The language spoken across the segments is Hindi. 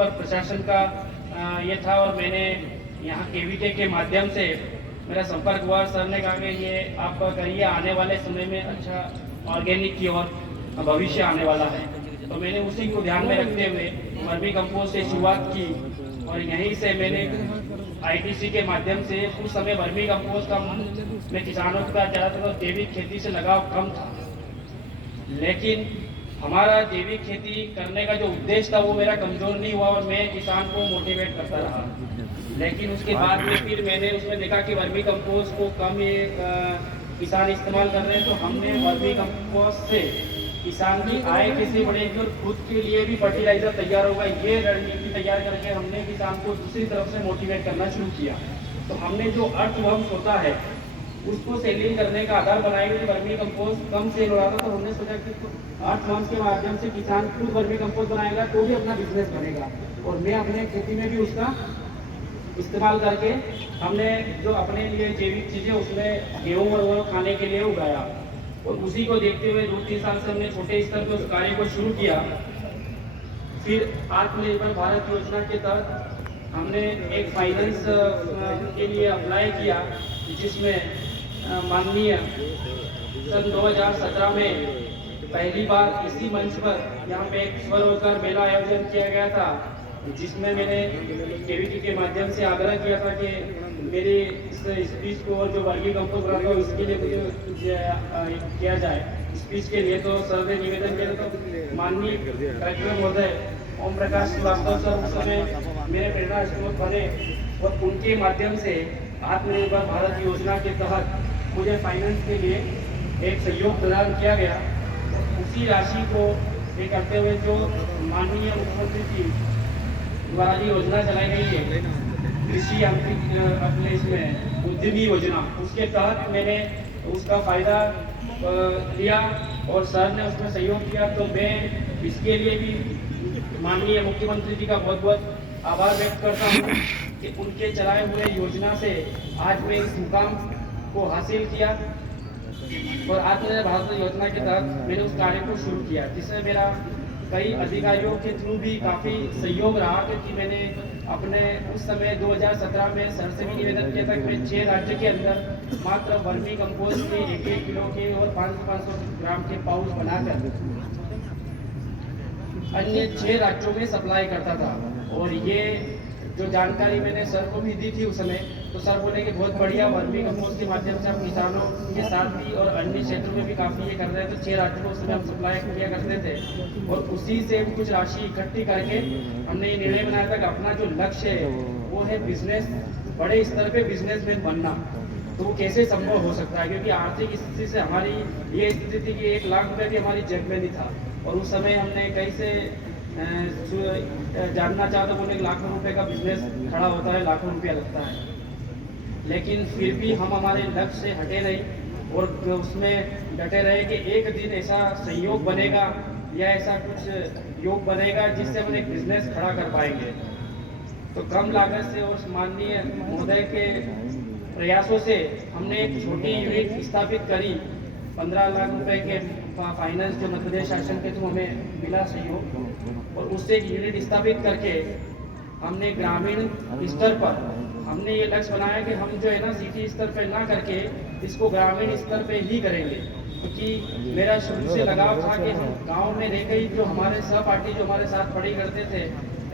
संपर्क प्रशासन का ये था और मैंने यहाँ केवीके के माध्यम से मेरा संपर्क हुआ। सर ने कहा कि ये आप करिए, आने वाले समय में अच्छा ऑर्गेनिक की ओर भविष्य आने वाला है। तो मैंने उसी को ध्यान में रखते हुए वर्मी कंपोस्ट से शुरुआत की और यहीं से मैंने आईटीसी के माध्यम से उस समय वर्मी कंपोस्ट का मैं किसानों का ज़्यादातर जैविक खेती से लगाव कम था, लेकिन हमारा जैविक खेती करने का जो उद्देश्य था वो मेरा कमज़ोर नहीं हुआ और मैं किसान को मोटिवेट करता रहा। लेकिन उसके बाद में फिर मैंने उसमें देखा कि वर्मी कंपोस्ट को कम ये किसान इस्तेमाल कर रहे हैं, तो हमने वर्मी कंपोस्ट से किसान की आय कैसे बढ़ेगी और खुद के लिए भी फर्टिलाइजर तैयार होगा, ये रणनीति तैयार करके हमने किसान को दूसरी तरफ से मोटिवेट करना शुरू किया। तो हमने जो अर्थवंश होता है उसको सेलिंग करने का आधार बनाएंगे। कि वर्मी कंपोस्ट कम सेल हो रहा था, तो हमने सोचा कि अर्थवंश के माध्यम से किसान खुद वर्मी कंपोस्ट बनाएगा तो भी अपना बिजनेस बनेगा और मैं अपने खेती में भी उसका इस्तेमाल करके हमने जो अपने लिए जैविक चीज़ें उसमें गेहूँ और वो खाने के लिए उगाया। और उसी को देखते हुए 2-3 साल से हमने छोटे स्तर पर उस कार्य को शुरू किया। फिर आत्मनिर्भर भारत योजना के तहत हमने एक फाइनेंस के लिए अप्लाई किया, जिसमें माननीय सन 2017 में पहली बार इसी मंच पर यहाँ पे एक स्वरोजगार मेला आयोजन किया गया था, जिसमें मैंने केवीके के माध्यम से आग्रह किया था कि मेरी इस स्पीच को और जो वर्मी कंपोस्ट रहा था इसके लिए कुछ किया जाए। स्पीच के लिए तो सर ने निवेदन किया, तो माननीय कलेक्टर महोदय ओम प्रकाश श्रीवास्तव सर उस समय मेरे प्रेरणा स्रोत बने और उनके माध्यम से आत्मनिर्भर भारत योजना के तहत मुझे फाइनेंस के लिए एक सहयोग प्रदान किया गया। उसी राशि को ये करते हुए जो माननीय मुख्यमंत्री जी द्वारा जो योजना चलाई गई है कृषि यांत्रिक अपने इसमें उद्यमी योजना, उसके तहत मैंने उसका फ़ायदा लिया और सर ने उसमें सहयोग किया। तो मैं इसके लिए भी माननीय मुख्यमंत्री जी का बहुत बहुत आभार व्यक्त करता हूँ कि उनके चलाए हुए योजना से आज मैं इस मुकाम को हासिल किया और आत्मनिर्भर भारत योजना के तहत मैंने उस कार्य को शुरू किया, जिसमें मेरा कई अधिकारियों के थ्रू भी काफ़ी सहयोग रहा। क्योंकि मैंने अपने उस समय 2017 में सर से भी निवेदन किया था कि मैं 6 राज्य के अंदर मात्र वर्मी कंपोस्ट के 1-1 किलो के और 500-500 ग्राम के पाउच बनाकर अन्य 6 राज्यों में सप्लाई करता था। और ये जो जानकारी मैंने सर को भी दी थी उस समय, तो सर बोले कि बहुत बढ़िया, वर्मी कंपोस्ट के माध्यम से हम किसानों के साथ भी और अन्य क्षेत्रों में भी काफ़ी ये कर रहे हैं। तो 6 राज्यों को उस समय हम सप्लाई किया करते थे और उसी से कुछ राशि इकट्ठी करके हमने ये निर्णय बनाया था कि अपना जो लक्ष्य है वो है बिजनेस, बड़े स्तर पे बिजनेसमैन बनना। तो वो कैसे संभव हो सकता है, क्योंकि आर्थिक स्थिति से हमारी ये स्थिति थी कि 1 लाख रुपये भी हमारी जेब में नहीं था। और उस समय हमने कहीं से जानना चाहा तो बोले लाखों रुपए का बिजनेस खड़ा होता है, लाखों रुपया लगता है। लेकिन फिर भी हम हमारे लक्ष्य से हटे नहीं और उसमें डटे रहे कि एक दिन ऐसा संयोग बनेगा या ऐसा कुछ योग बनेगा जिससे हम एक बिजनेस खड़ा कर पाएंगे। तो कम लागत से और माननीय महोदय के प्रयासों से हमने एक छोटी यूनिट स्थापित करी। 15 लाख रुपए के फाइनेंस जो मध्य प्रदेश शासन के थ्रू हमें मिला सहयोग, और उससे एक यूनिट स्थापित करके हमने ग्रामीण स्तर पर हमने ये लक्ष्य बनाया कि हम जो है ना सिटी स्तर पर ना करके इसको ग्रामीण स्तर पे ही करेंगे। क्योंकि मेरा शुरू से लगाव था कि हम गांव में रह गई, जो हमारे सहपाठी जो हमारे साथ पढ़ी करते थे,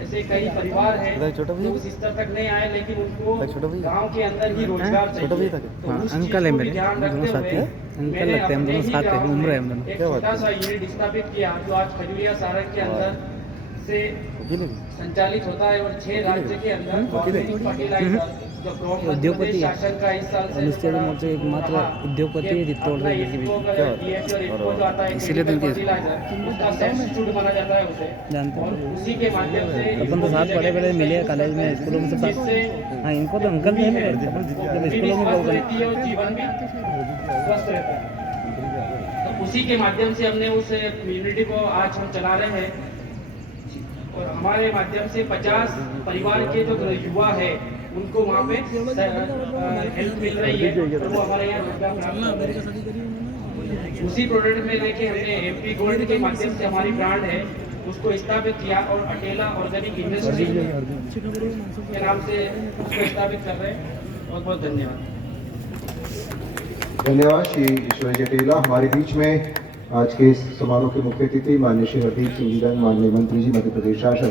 ऐसे कई परिवार हैं जो उस स्तर तक नहीं आए, लेकिन उनको गांव के अंदर ही रोजगार चाहिए। तो अंकल है मेरे, दोनों साथ हैं, अंकल लगते हैं, हम दोनों साथ हैं, उम्र है हम दोनों। एक छोटा सा यूनिट स्थापित किया जो आज खजुरिया सारंग के अंदर से संचालित होता है और 6 राज्य के अंदर उद्योगपति शासन का इस साल से एकमात्र उद्योगपति इसीलिए उसका सब्स्टिट्यूट माना जाता है उसे, जानते हैं। उसी के माध्यम से अपन तो साथ बड़े बड़े मिले कॉलेज में, स्कूलों में सब। हाँ, इनको तो अंकल है मेरे, स्कूलों में जीवन भी स्वस्थ रहता है। तो उसी के माध्यम से हमने उस यूनिटी को आज हम चला रहे हैं और हमारे माध्यम से 50 परिवार के जो युवा है उनको वहाँ पे हेल्प मिल रही है और वो हमारे यहाँ रोजगार। उसी प्रोडक्ट में लेके हमने एमपी गोल्ड के माध्यम से हमारी ब्रांड है उसको स्थापित किया और अटेला ऑर्गेनिक इंडस्ट्री के नाम से उसको स्थापित कर रहे हैं। बहुत बहुत धन्यवाद। धन्यवाद श्री ईश्वरी जटेला। हमारे बीच में आज के इस समारोह के मुख्य अतिथि माननीय श्री हरदीप सिंह जी, माननीय मंत्री जी, मध्य प्रदेश शासन।